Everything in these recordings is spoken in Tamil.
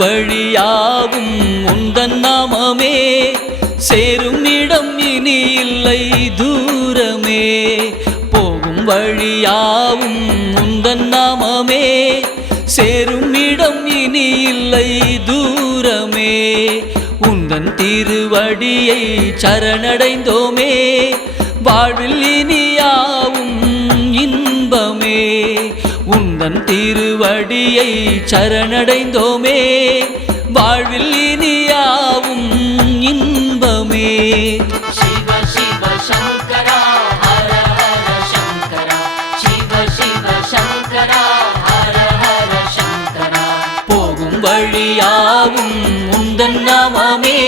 வழியாவும் உந்தன் நாமமே சேரும் இடம் இனி இல்லை தூரமே போகும் வழியாவும் உந்தன் நாமமே சேரும் இடம் இனி இல்லை தூரமே உந்தன் திருவடியை சரணடைந்தோமே வாழ்வில் இனியாவும் இன்பமே உந்தன் திருவடியை சரணடைந்தோமே வாழ்வில் இனியாவும் இன்பமே शिव शिव शंकरा हर हर शंकरा शिव शिव शंकरा हर हर शंकरा போகும் வழியாவும் உந்தன் நாமமே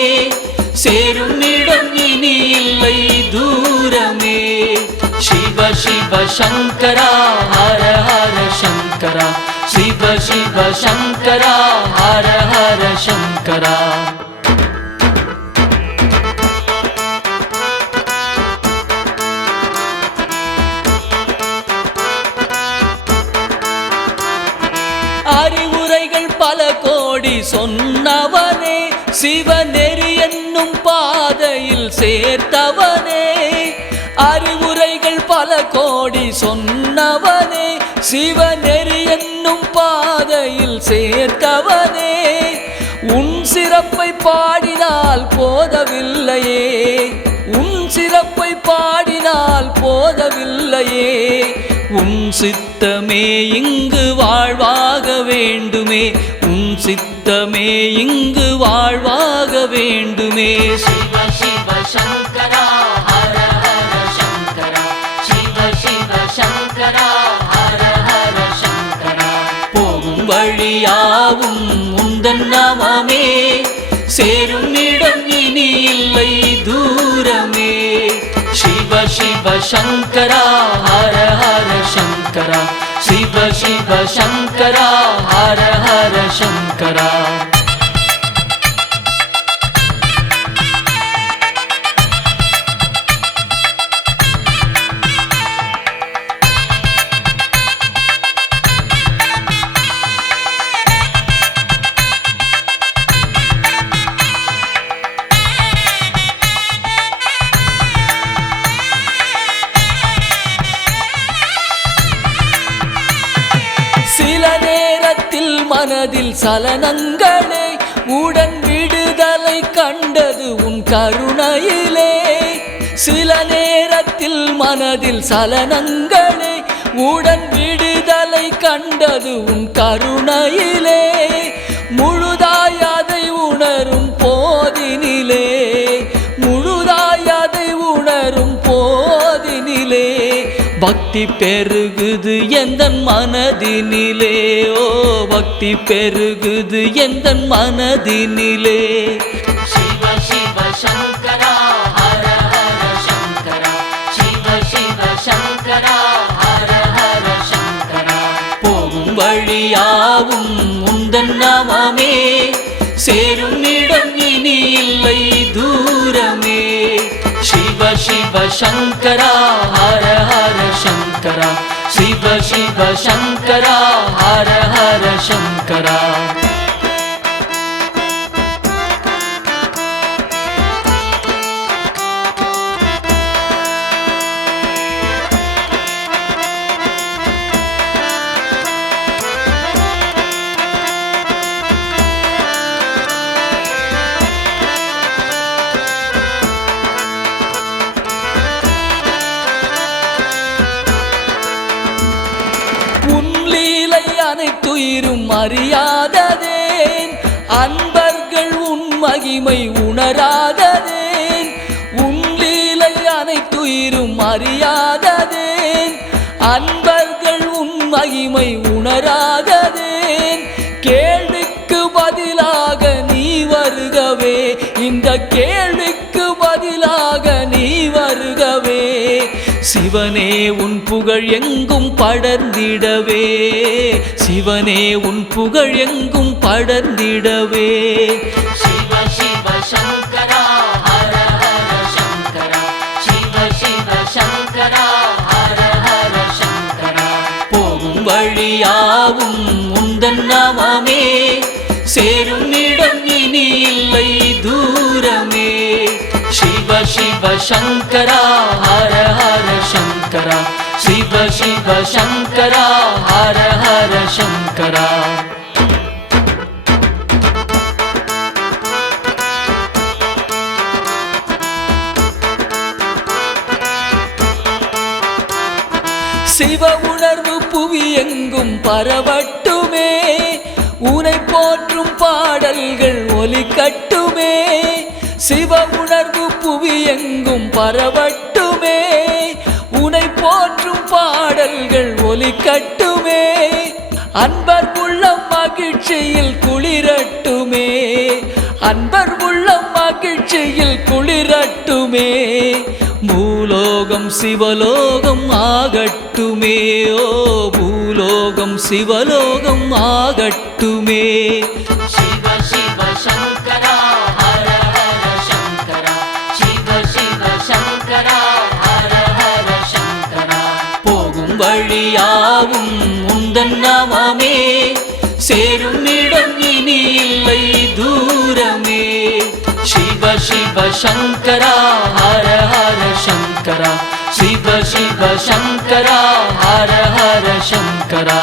சேரும் இடம் இனி இல்லை தூரமே शिव शिव शंकरा हर हर शंकरा शिव शिव शंकरा हर हर शंकरा அறிவுரைகள் பல கோடி சொன்னவனே சிவநெறி என்னும் பாதையில் சேர்த்தவனே அறிவுரைகள் பல கோடி சொன்னவனே சிவநெறி என்னும் பாதையில் சேர்த்தவனே உன் சிறப்பை பாடினால் போதவில்லையே உன் சிறப்பை பாடினால் போதவில்லையே உன் சித்தமே இங்கு வாழ்வாக வேண்டுமே உன் சித்தமே இங்கு வாழ்வாக வேண்டுமே शिव शिव शंकरा हर हर शंकरा शिव शिव शंकरा हर हर शंकरा போகும் வழியாவும் உந்தன் நாமமே சேரும் இடம் இனி இல்லை தூரமே शिव शिव शंकरा हर हर शंकरा शिव शिव शंकरा हर हर शंकरा சில நேரத்தில் மனதில் சலனங்களே உடன் விடுதலை கண்டது உன் கருணையிலே சில நேரத்தில் மனதில் சலனங்களே உடன் விடுதலை கண்டது உன் கருணையிலே முழுதாய் அதை உணரும் போதினிலே முழுதாய் அதை உணரும் போதினிலே பக்தி பெருகுது எந்தன் மனதினிலே ஓ பக்தி பெருகுது எந்தன் மனதினிலே शिव शिव शंकरा हर हर शंकरा शिव शिव शंकरा हर हर शंकरा போகும் வழியாவும் உந்தன் நாமமே சேரும் இடம் இனி இல்லை தூரமே शिव शिव शंकरा हर हर शंकरा शिव शिव शंकरा हर हर शंकरा அனைத்துயிரும் அறியாததேன் அன்பர்கள் உன் மகிமை உணராததேன் உன் லீலை அனைத்துயிரும் அறியாததேன் அன்பர்கள் உன் மகிமை உணராததேன் கேள்விக்கு பதிலாக நீ வருகவே இந்த கேள்விக்கு பதிலாக நீ வருகவே சிவனே உன் புகழ் எங்கும் படர்ந்திடவே சிவனே உன் புகழ் எங்கும் படர்ந்திடவே शिव शिव शंकरा हर हर शंकरा शिव शिव शंकरा हर हर शंकरा போகும் வழியாவும் உந்தன் நாமமே சேரும் இடம் இனி இல்லை தூரமே. சிவ சிவ சங்கரா ஹர ஹர சங்கரா, சிவ சிவ சங்கரா ஹர ஹர சங்கரா. சிவ உணர்வு புவி எங்கும் பரவட்டுமே, உனை போற்றும் பாடல்கள் ஒலிக்கட்டுமே. சிவ உணர்வு புவி எங்கும் பரவட்டுமே, உனை போற்றும் பாடல்கள் ஒலிக்கட்டுமே. அன்பர் உள்ளம் மகிழ்ச்சியில் குளிரட்டுமே, அன்பர் உள்ளம் மகிழ்ச்சியில் குளிரட்டுமே. பூலோகம் சிவலோகம் ஆகட்டுமே, ஓ பூலோகம் சிவலோகம் ஆகட்டுமே. சிவ சிவ சங்கரா ஹர ஹர சங்கரா, சிவ சிவ சங்கரா ஹர ஹர சங்கரா. போகும் வழியாவும் உந்தன் நாமமே, சேரும் இடம் இனி இல்லை தூரமே. சிவ சிவ சங்கரா ஹர ஹர சங்கரா, சிவ சிவ சங்கரா ஹர ஹர சங்கரா.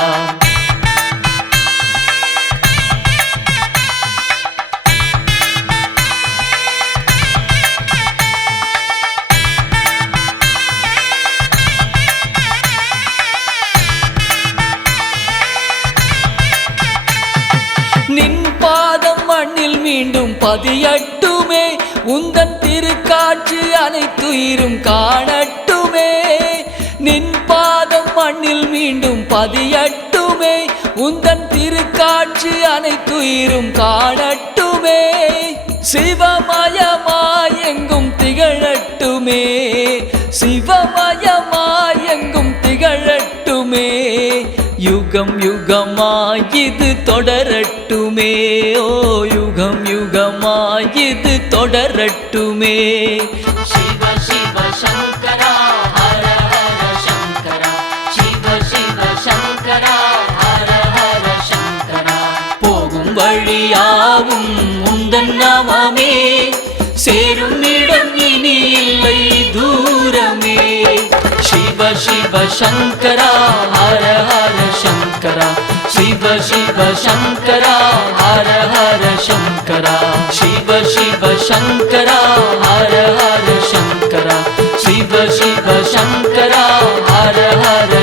நின் பாதம் மண்ணில் மீண்டும் பதியட்டுமே, உந்தன் திருக்காட்சி அனைத்துயிரும் காணட்டுமே. நின் பாதம் மண்ணில் மீண்டும் பதியட்டுமே, உந்தன் திருக்காட்சி அனைத்துயிரும் காணட்டுமே. சிவமயமாய் எங்கும் திகழட்டுமே, சிவமயமாய் எங்கும் திகழட்டுமே. யுகம் யுகமாய் இது தொடரட்டுமே, ஓ யுகம் யுகமாய் இது தொடரட்டுமே. சிவ சிவ சங்கரா ஹர ஹர சங்கரா, சிவ சிவ சங்கரா ஹர ஹர சங்கரா. போகும் வழியாவும் உந்தன் நாமமே, சேரும் இடம் இனி இல்லை தூரமே. சிவ சிவ சங்கரா ஹர ஹர சங்கரா, சிவ சிவ சங்கரா ஹர ஹர சங்கரா. சிவ சிவ சங்கரா ஹர ஹர சங்கரா, சிவ சிவ சங்கரா ஹர ஹர